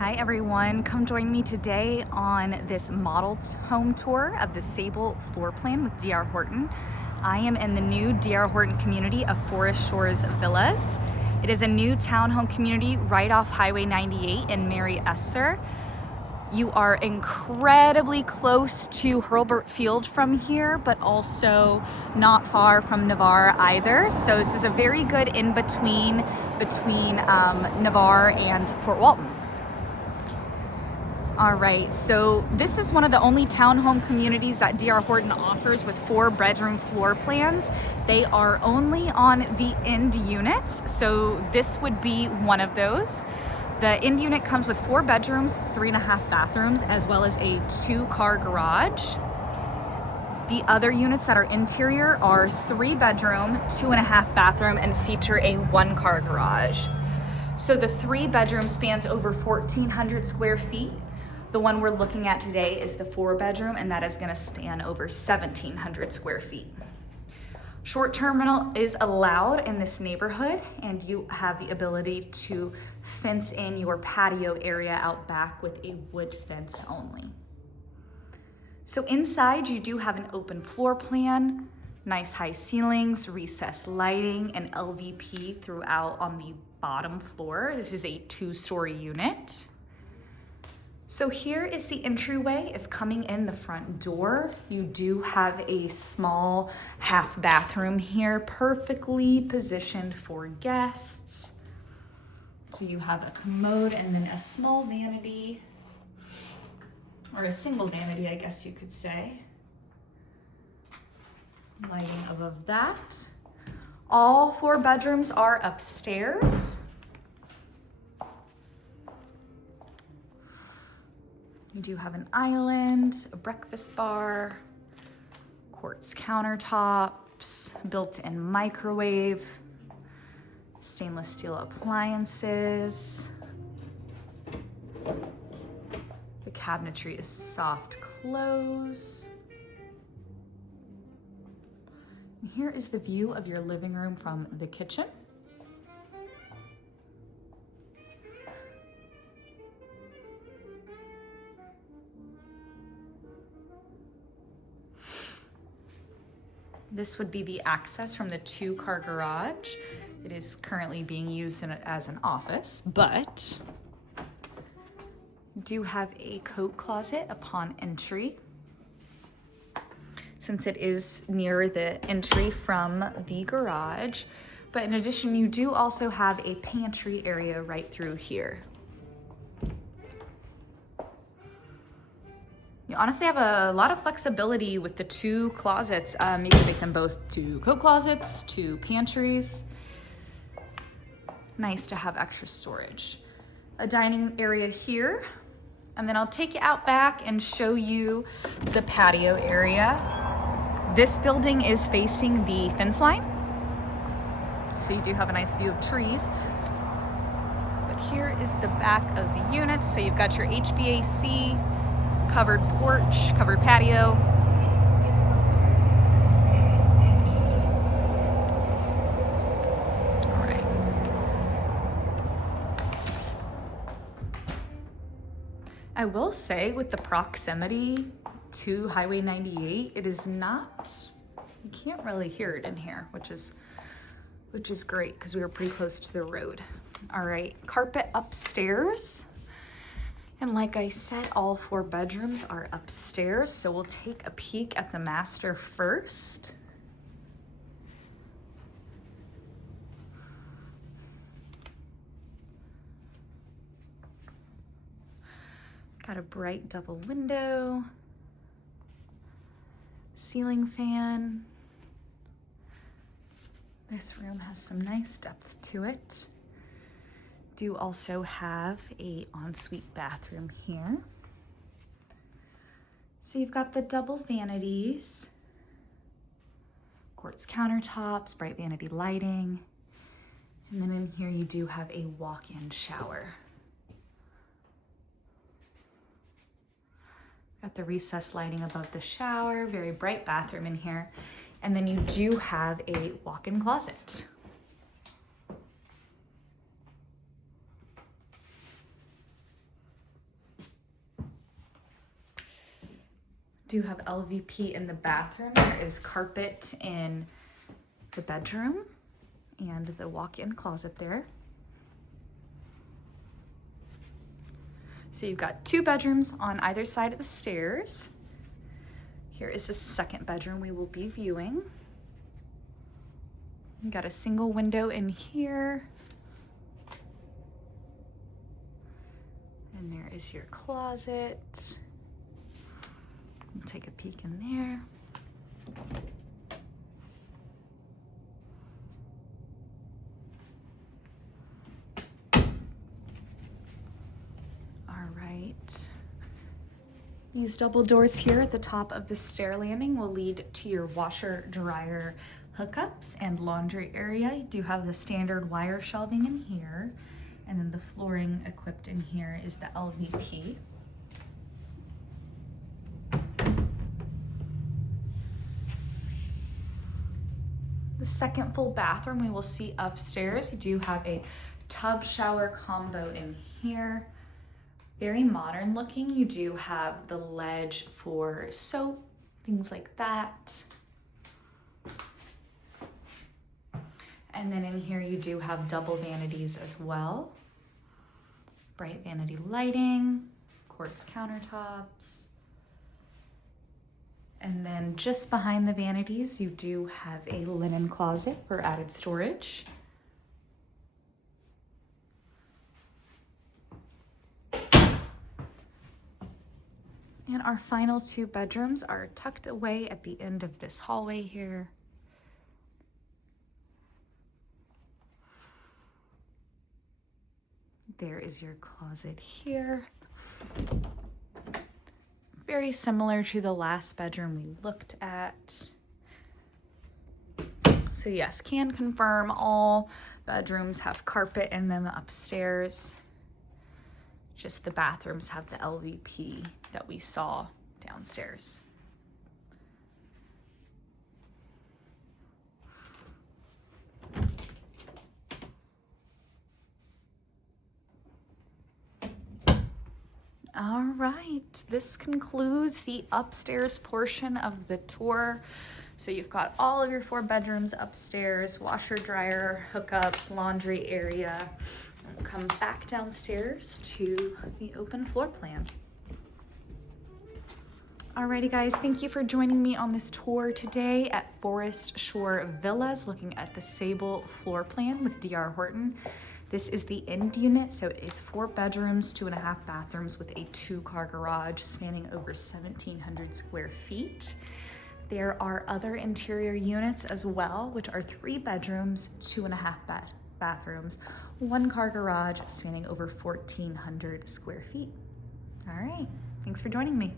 Hi everyone, come join me today on this model home tour of the Sabal floor plan with D.R. Horton. I am in the new D.R. Horton community of Forest Shores Villas. It is a new townhome community right off Highway 98 in Mary Esther. You are incredibly close to Hurlburt Field from here, but also not far from Navarre either. So this is a very good in-between Navarre and Fort Walton. All right, so this is one of the only townhome communities that D.R. Horton offers with 4-bedroom floor plans. They are only on the end units, so this would be one of those. The end unit comes with 4 bedrooms, 3.5 bathrooms, as well as a 2-car garage. The other units that are interior are 3-bedroom, 2.5 bathroom, and feature a 1-car garage. So the 3-bedroom spans over 1,400 square feet. The one we're looking at today is the 4-bedroom, and that is gonna span over 1,700 square feet. Short-term rental is allowed in this neighborhood, and you have the ability to fence in your patio area out back with a wood fence only. So inside you do have an open floor plan, nice high ceilings, recessed lighting, and LVP throughout on the bottom floor. This is a 2-story unit. So here is the entryway. If coming in the front door, you do have a small half bathroom here, perfectly positioned for guests. So you have a commode and then a small vanity, or a single vanity, I guess you could say. Lighting above that. All 4 bedrooms are upstairs. You do have an island, a breakfast bar, quartz countertops, built-in microwave, stainless steel appliances. The cabinetry is soft close. And here is the view of your living room from the kitchen. This would be the access from the 2-car garage. It is currently being used as an office, but you do have a coat closet upon entry, since it is near the entry from the garage. But in addition, you do also have a pantry area right through here. You honestly have a lot of flexibility with the 2 closets. You can make them both 2 coat closets, 2 pantries. Nice to have extra storage. A dining area here, and then I'll take you out back and show you the patio area. This building is facing the fence line, so you do have a nice view of trees. But here is the back of the unit. So you've got your HVAC, covered porch, covered patio. All right. I will say, with the proximity to Highway 98, it is not, you can't really hear it in here, which is great because we were pretty close to the road. All right, carpet upstairs. And like I said, all 4 bedrooms are upstairs, so we'll take a peek at the master first. Got a bright double window, ceiling fan. This room has some nice depth to it. Do also have a ensuite bathroom here. So you've got the double vanities, quartz countertops, bright vanity lighting, and then in here you do have a walk-in shower. Got the recessed lighting above the shower, very bright bathroom in here, and then you do have a walk-in closet. Do have LVP in the bathroom. There is carpet in the bedroom and the walk-in closet there. So you've got 2 bedrooms on either side of the stairs. Here is the second bedroom we will be viewing. You got a single window in here. And there is your closet. We'll take a peek in there. All right. These double doors here at the top of the stair landing will lead to your washer dryer hookups and laundry area. You do have the standard wire shelving in here, and then the flooring equipped in here is the LVP. The second full bathroom we will see upstairs. You do have a tub shower combo in here. Very modern looking. You do have the ledge for soap, things like that. And then in here you do have double vanities as well. Bright vanity lighting, quartz countertops. And then just behind the vanities, you do have a linen closet for added storage. And our final 2 bedrooms are tucked away at the end of this hallway here. There is your closet here. Very similar to the last bedroom we looked at. So yes, can confirm all bedrooms have carpet in them upstairs. Just the bathrooms have the LVP that we saw downstairs. All right, this concludes the upstairs portion of the tour. So you've got all of your 4 bedrooms upstairs, washer, dryer, hookups, laundry area. And we'll come back downstairs to the open floor plan. Alrighty guys, thank you for joining me on this tour today at Forest Shore Villas, looking at the Sabal floor plan with DR Horton. This is the end unit, so it is 4 bedrooms, 2.5 bathrooms with a 2-car garage spanning over 1,700 square feet. There are other interior units as well, which are 3 bedrooms, 2.5 bathrooms, 1-car garage spanning over 1,400 square feet. All right, thanks for joining me.